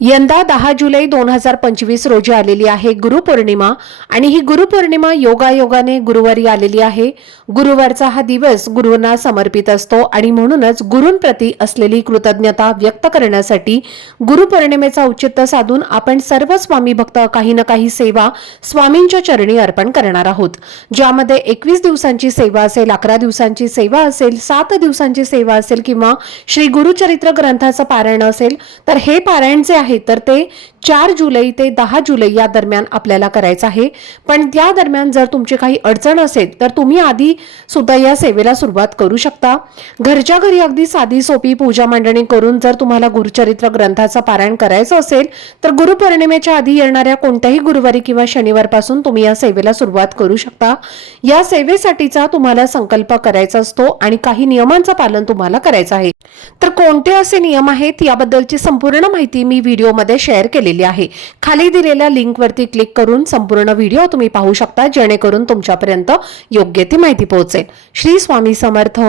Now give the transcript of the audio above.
यंदा 10 जुलै 2025 रोजी आलेली आहे गुरुपौर्णिमा आणि ही गुरुपौर्णिमा योगायोगाने गुरुवारी आलेली आहे। गुरुवारचा हा दिवस गुरूंना समर्पित असतो आणि म्हणूनच गुरूंप्रती असलेली कृतज्ञता व्यक्त करण्यासाठी गुरुपौर्णिमेचा औचित्य साधून आपण सर्व स्वामी भक्त काही ना काही सेवा स्वामींच्या चरणी अर्पण करणार आहोत। ज्यामध्ये 21 दिवसांची सेवा असेल, 11 दिवसांची सेवा असेल, 7 दिवसांची सेवा असेल किंवा श्री गुरुचरित्र ग्रंथाचं पारायण असेल, तर हे पारायण जे आहे तर ते 4 जुलै ते 10 जुलै या दरम्यान आपल्याला करायचं आहे। पण त्या दरम्यान जर तुमची काही अडचण असेल तर तुम्ही आधी सुद्धा या सेवेला सुरुवात करू शकता। घरच्या घरी अगदी साधी सोपी पूजा मांडणी करून जर तुम्हाला गुरुचरित्र ग्रंथाचं पारायण करायचं असेल तर गुरुपौर्णिमेच्या आधी येणाऱ्या कोणत्याही गुरुवारी किंवा शनिवारपासून तुम्ही या सेवेला सुरुवात करू शकता। या सेवेसाठीचा तुम्हाला संकल्प करायचा असतो आणि काही नियमांचं पालन तुम्हाला करायचं आहे। तर कोणते असे नियम आहेत याबद्दलची संपूर्ण माहिती मी व्हिडिओमध्ये शेअर केलेली आहे। खाली दिलेल्या लिंकवरती क्लिक करून संपूर्ण व्हिडिओ तुम्ही पाहू शकता, जेणेकरून तुमच्यापर्यंत योग्य ती माहिती पोहोचेल। श्री स्वामी समर्थ।